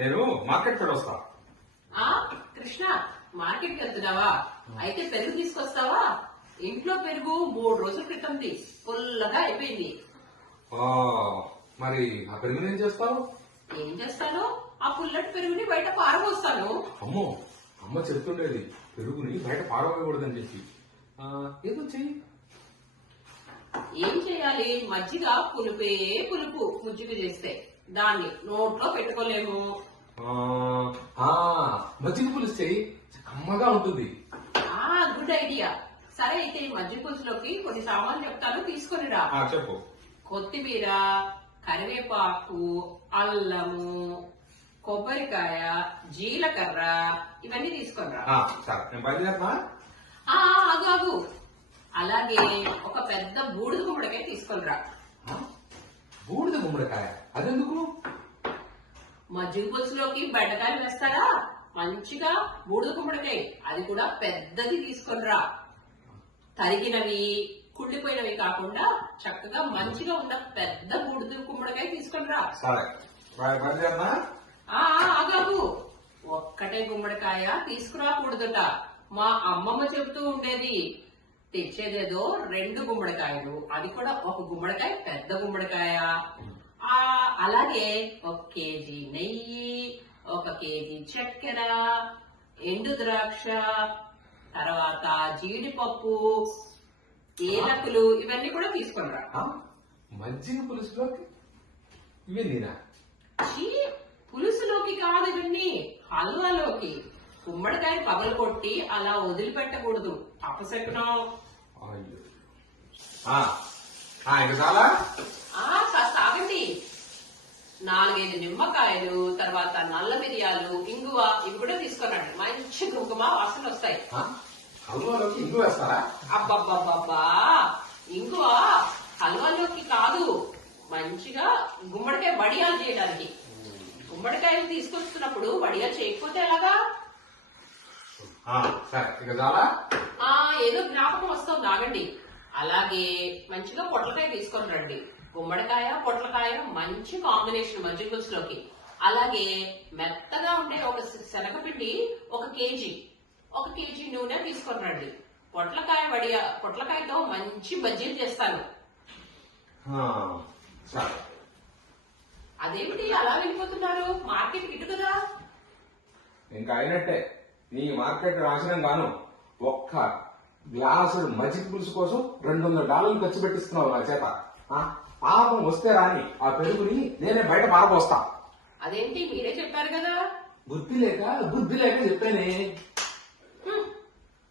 నేను మార్కెట్ కి వస్తా. ఆ కృష్ణ, మార్కెట్ కి వెళ్తున్నావా? అయితే పెరుగు తీసుకొస్తావా? ఇంట్లో పెరుగు 3 రోజుల క్రితంది, పుల్లగా అయిపోయింది. మరి ఆ పెరుగుని ఏం చేస్తావు? ఏం చేస్తాను? ఆ పుల్లటి పెరుగుని బయట పారబోస్తాను. అమ్మో, అమ్మ చెప్తుండేది పెరుగుని బయట పారవేయకూడదని చెప్పి. ఏదో చెయ్యి. ఏం చేయాలి? మజ్జిగ పులుపే పులుపు ముజ్జిగ చేస్తే దాన్ని నోట్లో పెట్టుకోలేము. మజ్జిగ పులుసు చెయ్యి, కమ్మగా ఉంటుంది. Good idea. సరే, అయితే ఈ మజ్జిగ పులుసులోకి కొన్ని సామాన్లు చెప్తాను, తీసుకొని రా. చెప్పు. కొత్తిమీర, కరివేపాకు, అల్లము, కొబ్బరికాయ, జీలకర్ర, ఇవన్నీ తీసుకొని రా. సరే, నేను బయలుదేరుతా. ఆగు ఆగు. అలాగే ఒక పెద్ద బూడిద గుమ్మడికాయ తీసుకొని రా. బూడిద గుమ్మడికాయ అదెందుకు? మజ్జిగ పులుసులోకి బెండకాయలు వేస్తారా? మంచిగా బూడిద గుమ్మడికాయ, అది కూడా పెద్దది తీసుకొని రా. తరిగినవి, కుళ్ళిపోయినవి కాకుండా చక్కగా మంచిగా ఉన్న పెద్ద బూడిద గుమ్మడికాయ తీసుకొని రా. సరే, బయలుదేరనా? ఆగాగు. ఒక్కటే గుమ్మడికాయ తీసుకురాకూడదుట. మా అమ్మమ్మ చెబుతూ ఉండేది. తెచ్చేదేదో 2 గుమ్మడికాయలు, అది కూడా ఒక గుమ్మడికాయ పెద్ద గుమ్మడికాయ. అలాగే 1 కేజీ నెయ్యి, 1 కేజీ చక్కెర, ఎండు ద్రాక్ష, తర్వాత జీడిపప్పు, ఏలకులు, ఇవన్నీ కూడా తీసుకునిరా. మజ్జిగ పులుసులోకి ఇవేనా? పులుసులోకి కాదు, ఇవన్నీ హల్వాలోకి. గుమ్మడికాయ పగలు కొట్టి అలా వదిలిపెట్టకూడదు, అపశకునం. ఇంకా చాలా? కాస్త ఆగండి. 4-5 నిమ్మకాయలు, తర్వాత నల్ల మిరియాలు, ఇంగువ, ఇవి కూడా తీసుకురండి. మంచి కుంకుమ వాసన వస్తాయి. హల్వాలోకి ఇంగువ వేస్తారా? అబ్బబ్బబ్బబ్బా, ఇంగువ హల్వాలోకి కాదు, మంచిగా గుమ్మడికాయ వడియాలు చేయడానికి. గుమ్మడికాయలు తీసుకొస్తున్నప్పుడు వడియాలు చేయకపోతే ఎలాగా? సరే, ఇక చాలా? ఏదో జ్ఞాపకం వస్తుంది, ఆగండి. అలాగే మంచిగా పొట్లకాయ తీసుకొని రండి. గుమ్మడికాయ, పొట్లకాయ మంచి కాంబినేషన్ మజ్జిగ పులుసులోకి. అలాగే మెత్తగా ఉండే ఒక శనగపిండి 1 కేజీ, 1 కేజీ నూనె తీసుకొని రండి. పొట్లకాయతో మంచి బజ్జీలు చేస్తాను. అదేమిటి అలా వెళ్ళిపోతున్నారు? మార్కెట్ ఇటు కదా. ఇంకా అయినట్టే. నీ మార్కెట్ నాశనం గాను. 1 గ్లాసు మజ్జిగ పులుసు కోసం $200 ఖర్చు పెట్టిస్తున్నావు నా చేత. పాపం వస్తే రాని ఆ పెరుగుని నేనే బయట పారబోస్తా. అదేంటి, మీరే చెప్పారు కదా. బుద్ధి లేక చెప్పానే.